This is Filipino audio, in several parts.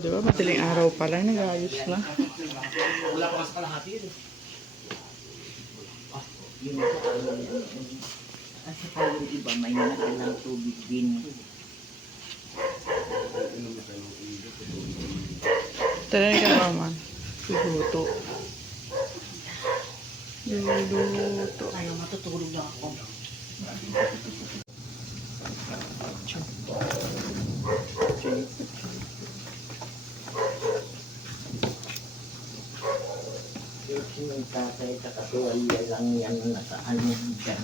Diba? Madaling araw pa lang, nag-ayos na. Wala pa sa kalahati yun. Kasi kaya yung iba may nagdalang tubig din. Talaga ka naman. Luluto. Luluto. Ayaw matutulog na ako. Yung tatay sa katuwalya lang yan nakaano dyan.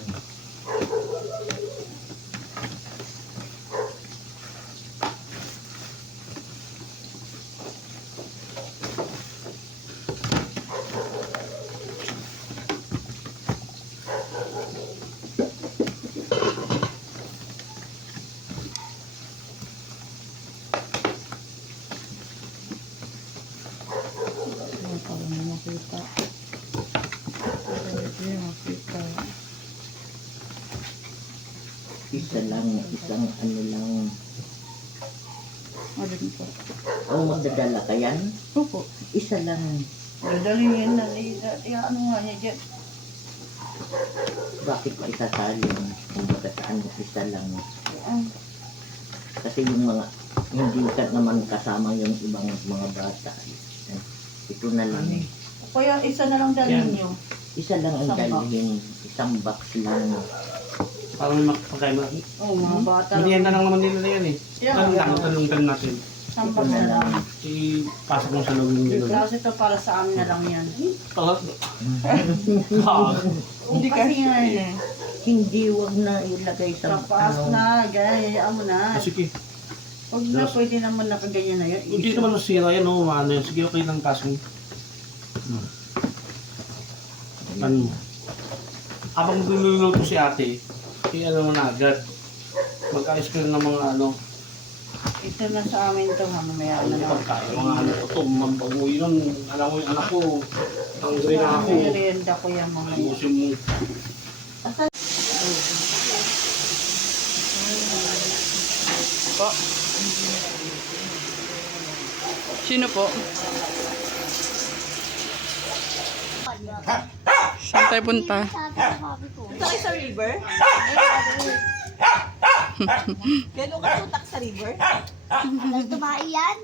Parang may makita. Hindi makita. Isa lang, isang ano lang. Alin po? Oh, magdadala ka yan? Opo. Isa lang. Dadalhin yan na, ano nga niya dyan. Bakit pa isasalin? Kung baga saan isa lang. Ah, Kasi yung mga, hindi ka naman kasama yung ibang mga bata. Ito na lang. kaya isa na lang dalhin nyo. Isa lang ang Isang box. dalhin. Isang box lang. Parang may makapagkain mo. Oo, mga bata Merienda lang naman nila na yan eh. Yeah. Tanong natin. Ito na lang. Ipasok mo sa loob ng gano'n. Kasi ito para sa amin na lang yan. Hindi Kasi nga kasi. eh. Hindi, wag na ilagay sa Tapas na, gaya mo na. Sige. Huwag na, pwede naman nakaganyan na yan. Hindi naman nasira yan o ano yan. Sige, okay lang pasok mo. Ano mo? Habang niluluto si ate, ano mo na agad. Mag-ayos ka ng mga ano. Ito na sa amin ito, mamaya na lang. Pagkain, mga ano ito, mabaguhin nun. Alam mo yung anak ko, hungry na ako. Merienda ko yan mamaya. Ayusin mo. Po. Sino po? Saan tayo punta? Punta kayo sa river? Gano'n ka tutak sa river? Tumae yan?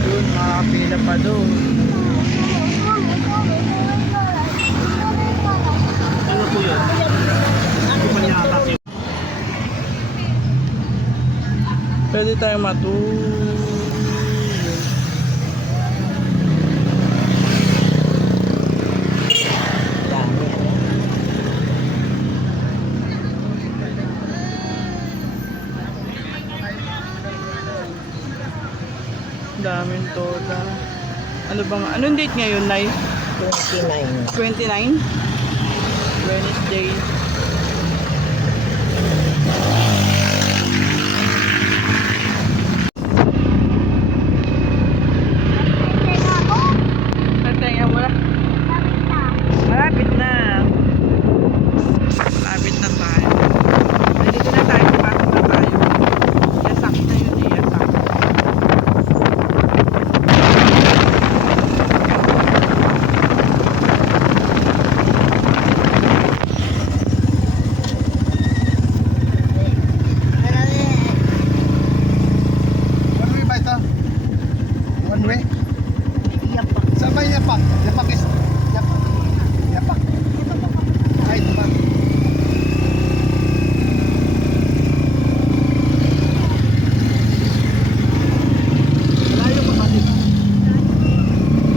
Doon, makapila pa doon. Ano po yun? Hindi pa niya atake. Pwede tayong matulog. Daming toda. Ano bang, anong date ngayon, Nay? 29. 29? Wednesday. Natenga mo na. Malapit na. Malapit na tayo. Dito na tayo. Pasok na tayo. Yasak na yun eh. Yasak. One way ba ito? One way? Yapak. Saan ba yung yapak? Yapak is... Yapak. Yapak. Ay, ito ba? Malayo pa kasi.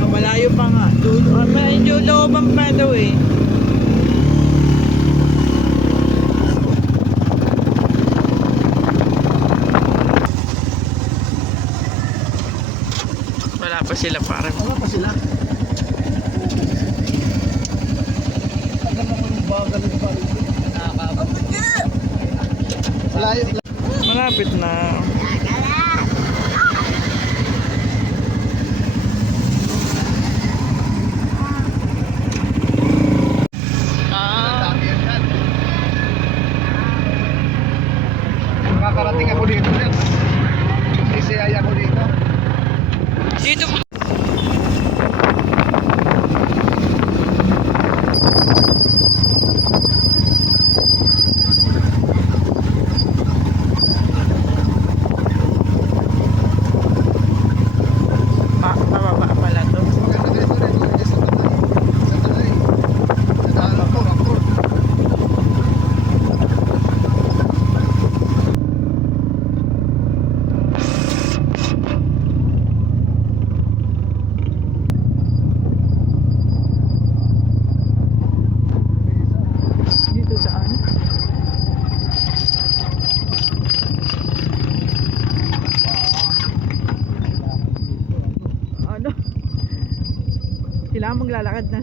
Malayo pa nga. Medyo looban pa daw eh. Wala pa sila parang. Wala pa sila. Tagal naman yung bagal yung bagal. Malayo. Malapit na. Kailangan maglalakad na.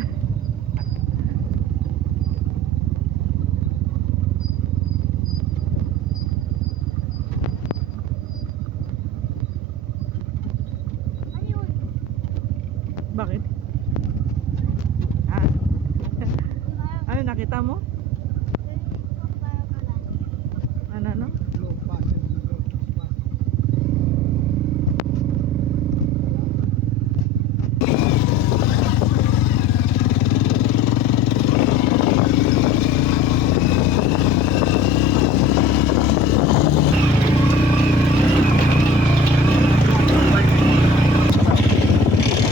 Bakit? Ha? Ano nakita mo? Ano? Low pass and low pass.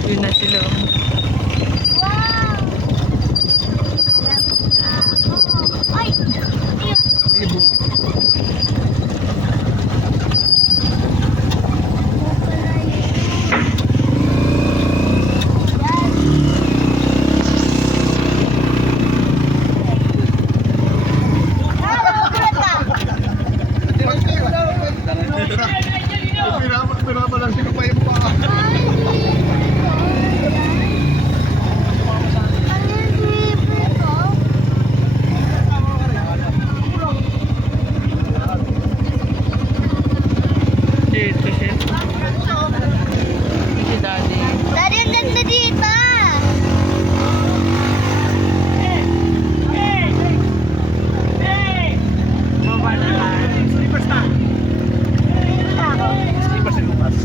Yun na sila. Ay! Ibo. Pirama lang sino pa yung paa. Dito siya. Si Daddy. Dari ang ganda dito! Baba na lang. Slippers na. Slippers na lupas.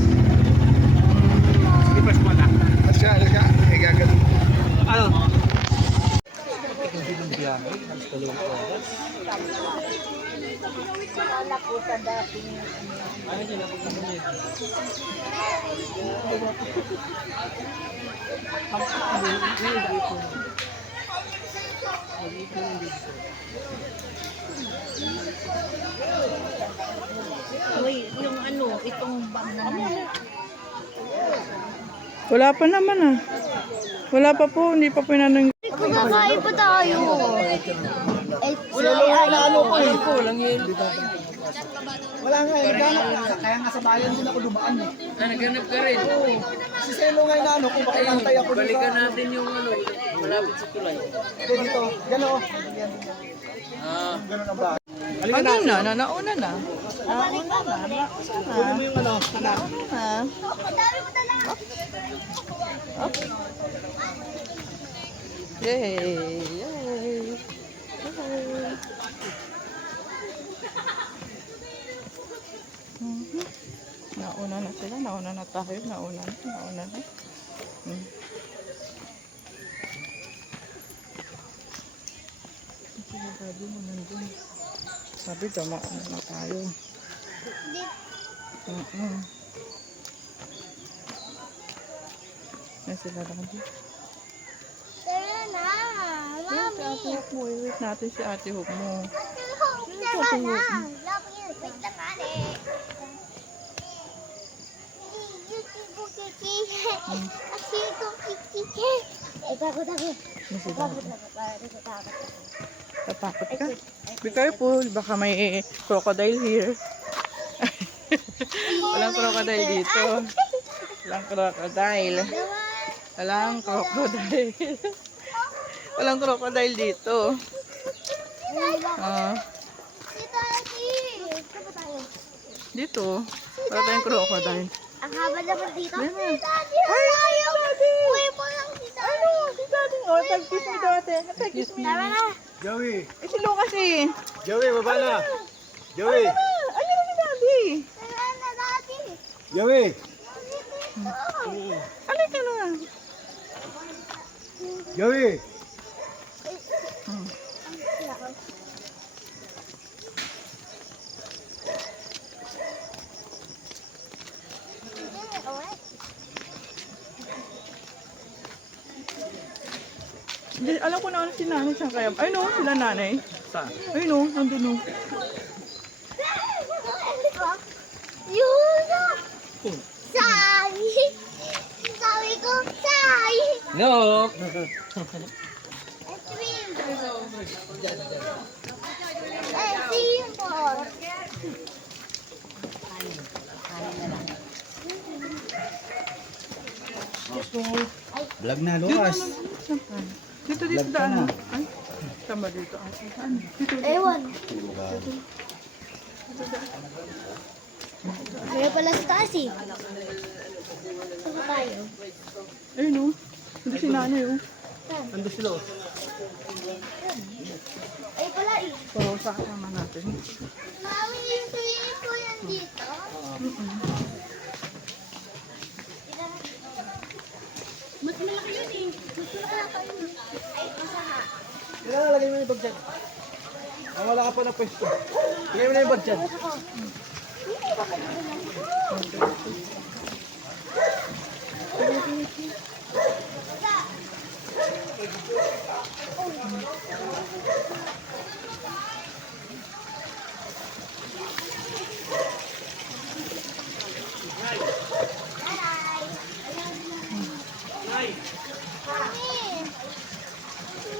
Slippers mo na. At siya, gagano. Ano? Wala po sa dating. Uy, yung ano, itong bag na Wala pa naman ah. Wala pa po, hindi pa po nanang... Kakain pa tayo. Eh, Wala ano ko eh. Kulang yun. Wala nga eh. Kaya nga sa bayan din ako dumaan eh. Naghanap ka rin. Si Selo nga yung ano, kung bakit antay ako dito. Balikan natin yung ano, malapit sa tulay. Ito dito. Gano'n. Gano'n ang bahay. Ano na, nauna na. Kunin mo yung ano, anak. Dami mo dala. Yay! Yay! Nauna na sila, nauna na tayo, nauna na. Sabi mo nandun. Sabi, dumaan na tayo. Yan sila lang dito. Tara na. Si Ate Hope mo, i-wait natin si Ate Hope mo. Tara na. Wait lang ate. Takot ako. Yan si Takot Daddy. ako. Tatakot ka? Be careful, baka may crocodile here. Walang crocodile dito. Walang crocodile. Walang crocodile. Walang crocodile dito. Ah, Si Daddy. Saan ba tayo? dito. Wala tayong crocodile. Ang haba naman dito. Ayan na. Si Daddy. Ay, Daddy. Uy mo lang si Daddy. Ano? Si Daddy nga. Tag-kiss me dati. Tag-kiss me. Tara na. Joey. Eh, si Lucas eh. Joey, baba na. Joey. Ayun na si Daddy. Tara na, Daddy. Joey. Alika na. Joey. Hindi, alam ko na ano si nanay saan kaya. Ay no, sila nanay. Saan? Ay no, nandun no. Yun! Sabi! Sabi ko, sabi! Look! Vlog na, Lucas. Dito Vlog ka daan. na. Ay, tama dito. Saan? Dito. Ewan. Meron pala sa taas eh. Saan ba tayo? Ayun o. Hindi si nanay o. Ando sila. Oh. Ay pala eh. So, saan naman natin? Mami, yung swimming pool yan dito. Mas malaki yun eh. Mas malaki yun. Ay, masaha. Lagay mo yung bag dyan. Wala ka pa na pwesto. Lagay mo na yung bag dyan.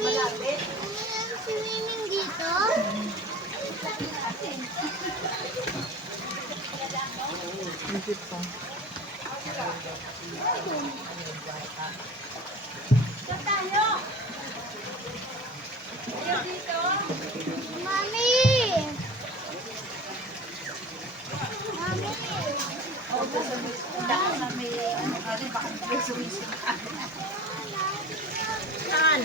Malapit. Swimming dito. Isip pa. Mami! Mami! Saan?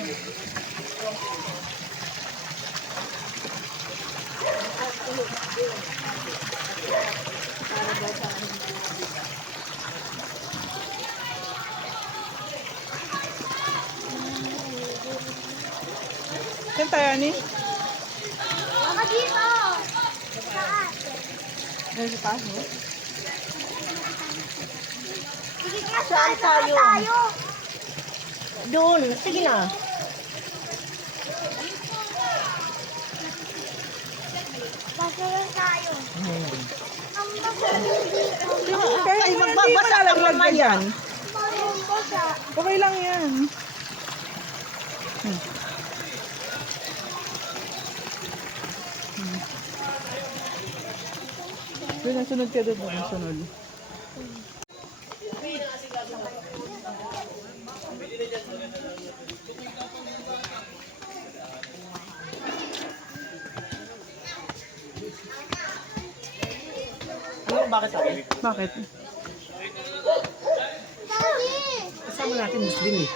Saan tayo, Ani? Mama dito! Saan? Ayun sa taas, no? Sige nga, saan tayo? Doon, sige na. Basulan tayo. Ang basulan dito. Kaya Ay, hindi magbabasa mo ka nalaglag naman yan. Mayroong basa. Okay lang yan. Wait, sunod ka doon. Sunod. Ano bakit ako? Bakit? Daddy! Kasama natin Muslim eh.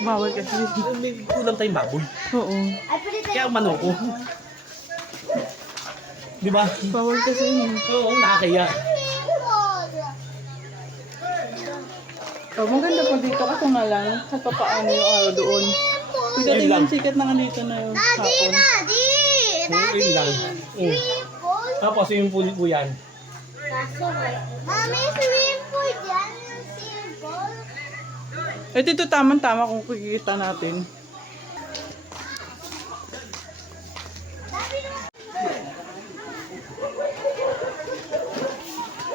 Bawal kasi. May kulang tayong baboy. Oo. Ay, pwede tayo. Kaya manoko. Di ba? Bawal kasi yun. Oo, nakakaya. Oh, maganda pa dito kasi nga lang. Kahit pa paano yung araw doon. Pagdating Ayun lang. ng sikat na nga dito na yung Daddy! hapon. Daddy! Daddy! Yun lang. Swimming pool? Tapos yung puli po yan. Mami, swimming pool dyan. Yung swimming pool. Eh dito tama-tama kung kikita natin.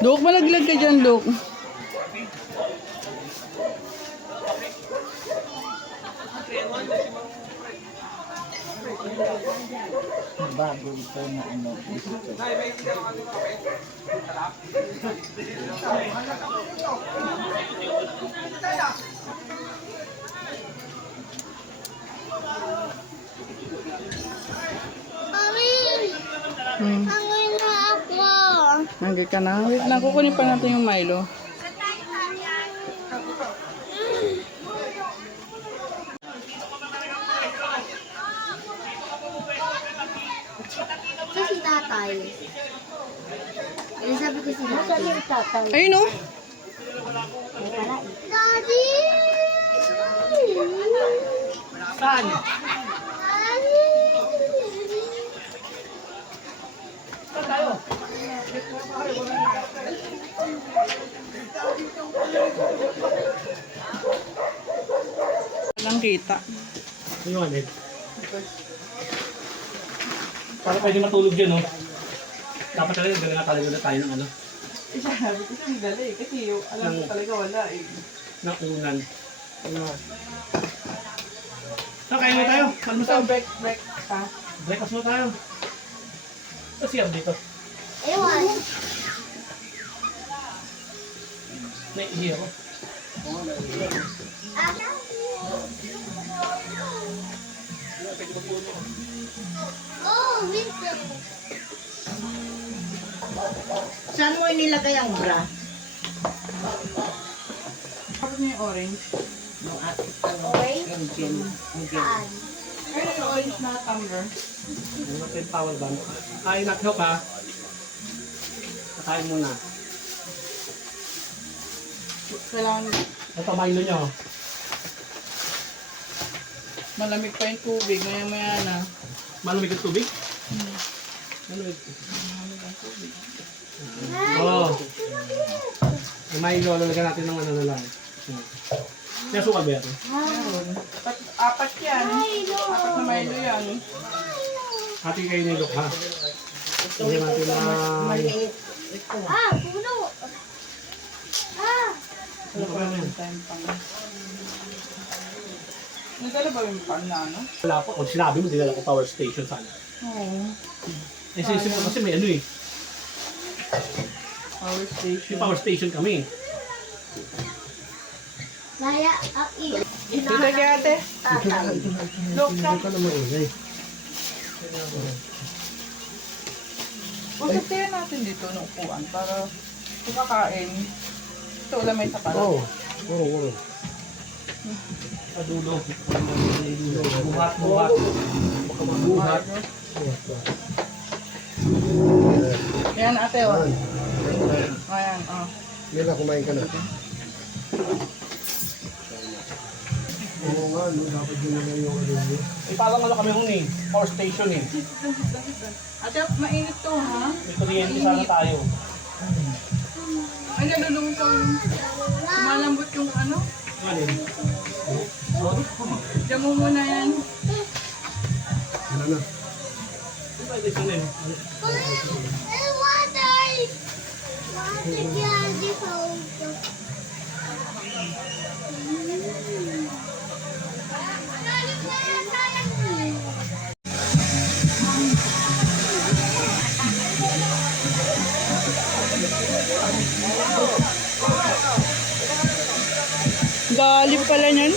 Duk, malaglag ka dyan, Duk. Bago ito na ano. Gusto. Mami! Hangin na ako. Nanggit ka na. Wait lang, kukunin pa natin yung Milo. Sa si tatay. Eh, sabi ko si tatay. Ayun oh. Daddy! Saan? Daddy! Walang kita. Yung ano? Para pwede matulog dyan, no? Dapat talaga galing na talaga na tayo ng ano? Sabi ko siya dali kasi alam ko talaga wala eh. Ng unan. So, kain na tayo. Ano So, sa break pa. breakfast mo tayo. Ito siya dito. Ewan. Naiihi ako. Ah, mo nilagay ang bra? Tapos niya yung orange. Yung ate, ano, Orange? yung gel. Yung gel. Saan? Ayun yung orange na tumbler. Ano natin power bank? Kain na help ha. Kain muna. Kailangan Ito Milo nyo. malamig pa yung tubig. Maya-maya na. Malamig ang tubig? Malamig. Oo. Yung Milo, lalagyan natin ng ano na lang. Kaya suka ba yan? Apat yan. Apat na Milo yan. Hati kayo ni Luke ha. Lagyan natin na... Maliit. Ito. Ah, puno. Ah, Ano pa yan? Time pang. Nagdala ba yung pan na ano? Wala pa. Kung sinabi mo, dinala ko power station sana. Oo. Eh, sisip mo kasi may ano eh. Power station. May power station kami. Laya, iyo. Dito kay ate. Tatay. Look ka. Usapin natin dito ng upuan para kung kakain. Ito ulam may sapat. Oo. Oo. Sa dulo. Buhat. Buhat. Yan ate oh. Ayan oh. Mila, kumain ka na. Oo nga, no, dapat yun naman yung ano yun. Eh, parang ano kami hon eh. Power station eh. Ate, mainit to ha? May kuryente sana tayo. Ay, nalulungkot. Malambot yung ano. Alin? Diyan mo muna yan. Ano na? Pwede sila eh. Water! Water yan, di pa Galing pala niyan.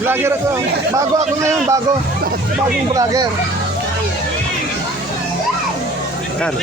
Vlogger ako. Bago ako ngayon, bago. Bagong vlogger. Yan.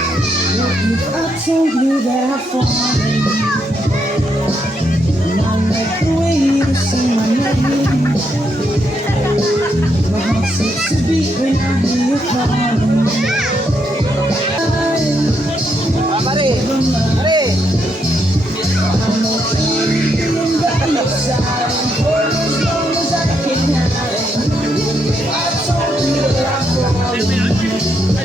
I told you that I've fallen. And I like the way you say my name. My heart skips a beat when I hear you calling. I'm okay by your side for as long as I can hide. I told you that I've fallen.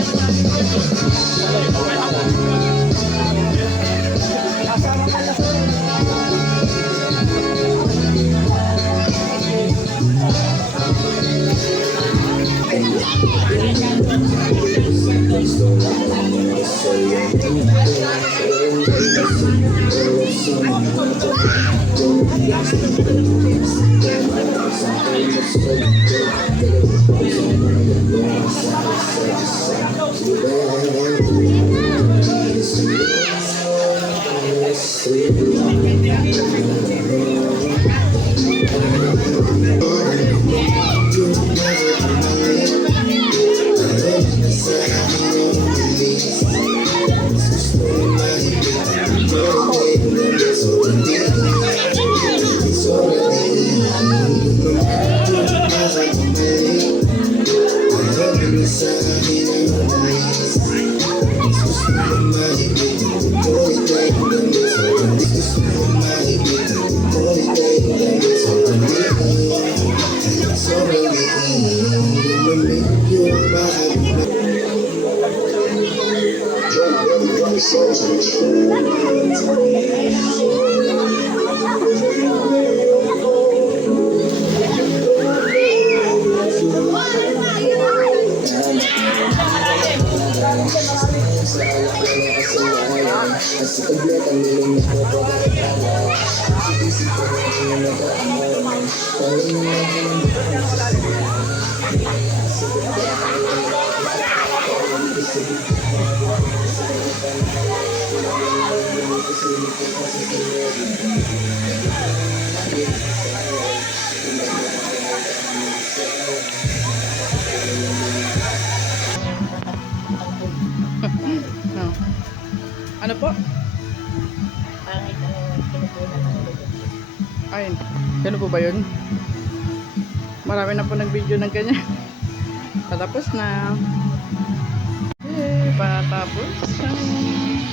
Thank you. No. Ano po? Pangit ang kinukunan ng lugar. Ayun. Ganun po ba yun? Marami na po nag-video ng kanya. Patapos na. Patapos na.